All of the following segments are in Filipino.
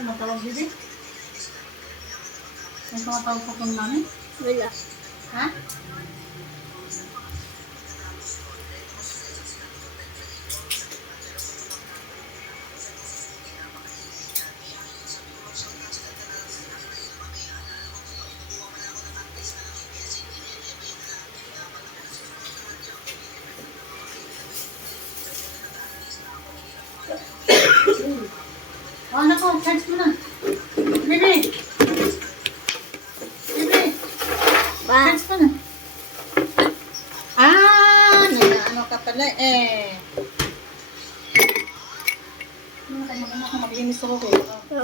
Ano matawag, Bibi? May tumatawag po kung namin? Wala. Ha? Oh, nako, charge mo na. Bibi! Bibi! Pa. Charge mo na. Ano ka pala eh. Mag-inis ako ko.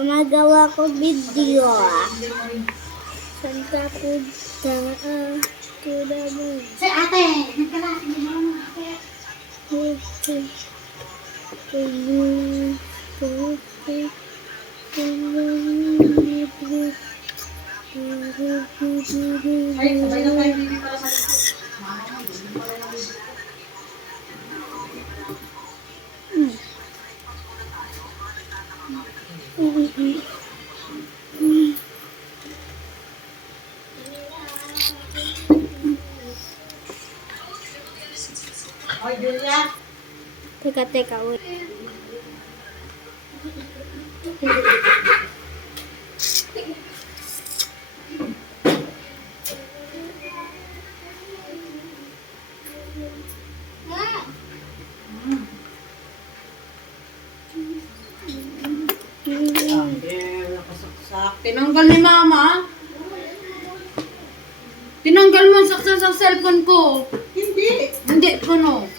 Magawa ko video. Hindi mo rin. Saan ka punta? Kuda mo. Si ate! Nagkala, hindi mo naman ate. Ay, sabay na tayo Bibi para sa likod. Mama mo, hindi pala na Bibi. Oy, Julia. Teka, wait. Tinanggal ni Mama. Tinanggal mo ang saksan sa cellphone ko. Hindi. Hindi ko no.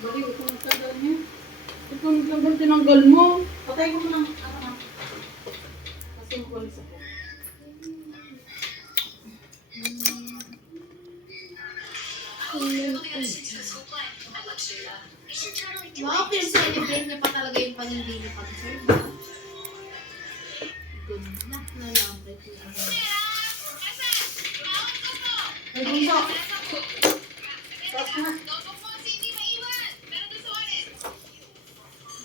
Bakit ito ang tagal niya? Ito ang tinanggal mo. Patay ko mo lang. Kasi yung kulis ako. Wow, celebrate niya pa talaga yung panindi niya pag-serve. Good na, nalambot niya. May bunso. Tapos na.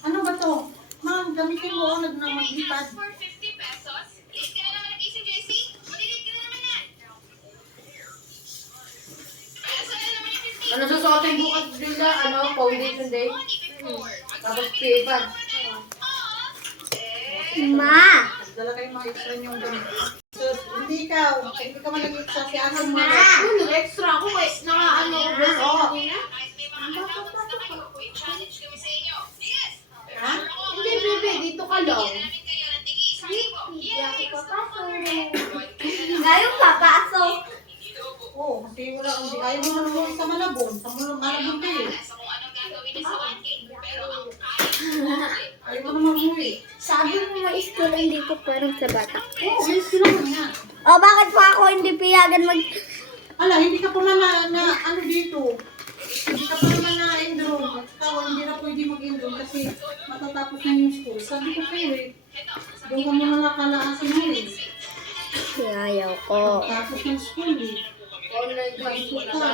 Ano ba to? Ma'am, gamitin mo ako maglipad. Ano susuotin bukas Julia? Ano? Foundation day? Tapos paper. Ma! Dala kayo mga extra niyong gamit. So, hindi ka man nag-extra si Asong mga. Ano, extra ako eh. Naka-ano, dress ako Oo. kanina. Ha? Hindi, bebe, dito ka lang. Ngayon papasok. Oo, kasi wala. Ayaw mo naman mo sa Malabon. Sa Malabon kayo. Ayaw mo naman mo eh. Sabi mo mga school hindi ko parang sa bata. Oo, ayos ko naman nga. O bakit pa ako hindi piyagan mag... Ala, hindi ka pa man na ano dito. Hindi ka pa naman na-enroll. At saka hindi na pwede mag-enroll kasi matatapos na yung school. Sabi ko kayo eh, doon ka muna nakalaasin mo eh. Ayaw ko. Tapos ng school eh. Online class ko na.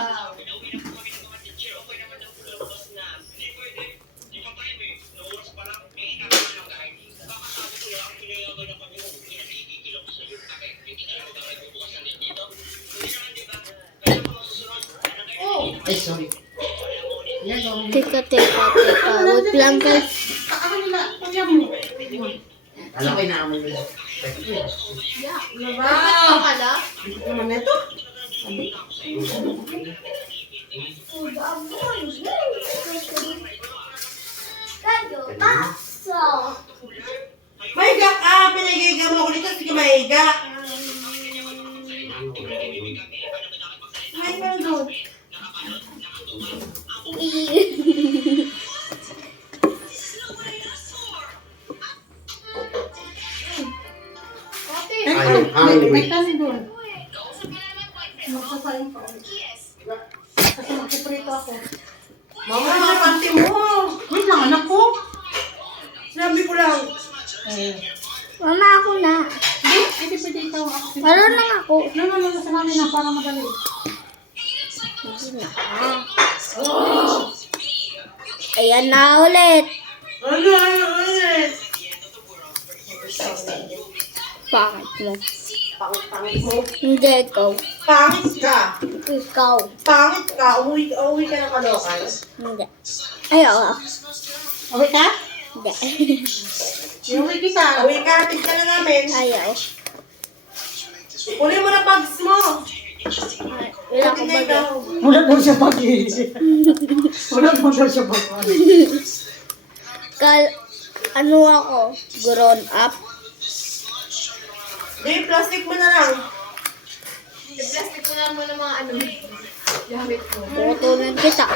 Ay, sorry. Teka. Wait lang guys. Ako nila, kuya mo. Alam ko inaamoy mo. Wow! Pala? Naman ito? Mahiga ka! Pinagiga mo ako dito. Sige, mahiga. Ay, meron doon. May kanin doon. Magsasayin pa ulit. Kasi magpiprito ako. Mama, mga panty mo. Wait lang, anak ko. Sinabi ko lang. Mama ako na. Hindi pwede ikaw ako. Marunong ako. No, sa namin na para madali. Ayan na ulit. Ano? Pangit mo. Pangit mo. Hindi ikaw. Pangit ka. Ikaw. Pangit ka. Umuwi ka ng Caloocan. Hindi. Ayaw ah. Okay ka? Hindi. Inuwi kita. Uwi ka, hatid ka na namin. Ayaw. Kunin mo na bags mo. Wala ko Hatid na ba ikaw. Wala daw siya pag-iisip. Wala daw siya pag-iisip. Ano ako? Grown up? Di, plastic mo na lang. I-plastic ko na mo ng mga ano. Gamit mo. Tutunan kita.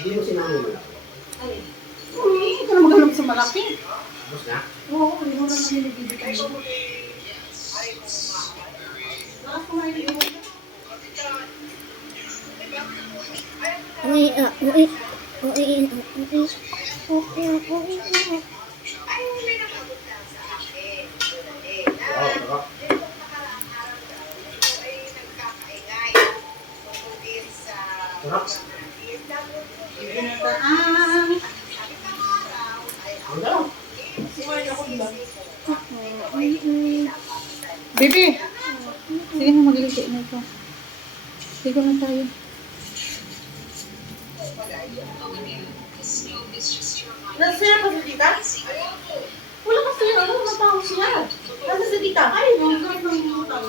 Hindi mo sinama mo. Hindi ka na maghanap sa malaki. Tapos na? Oo, hindi mo naman nilibigay mo. Bakit kumain mo? Oo, sarap. Sarap. Ginataan. Ang sarap. Baby! Sige na, magluluto na ito. Sige na tayo. Nasira pa sa tita? Wala kasi yun. Ano naman tao siya? Nasa sa tita? Ay, ang ganda ng utang.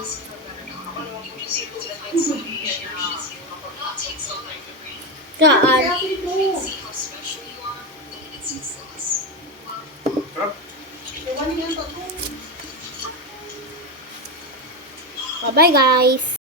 Saan? Kaya ito. Sarap. Ewan niya ito. Bye-bye guys.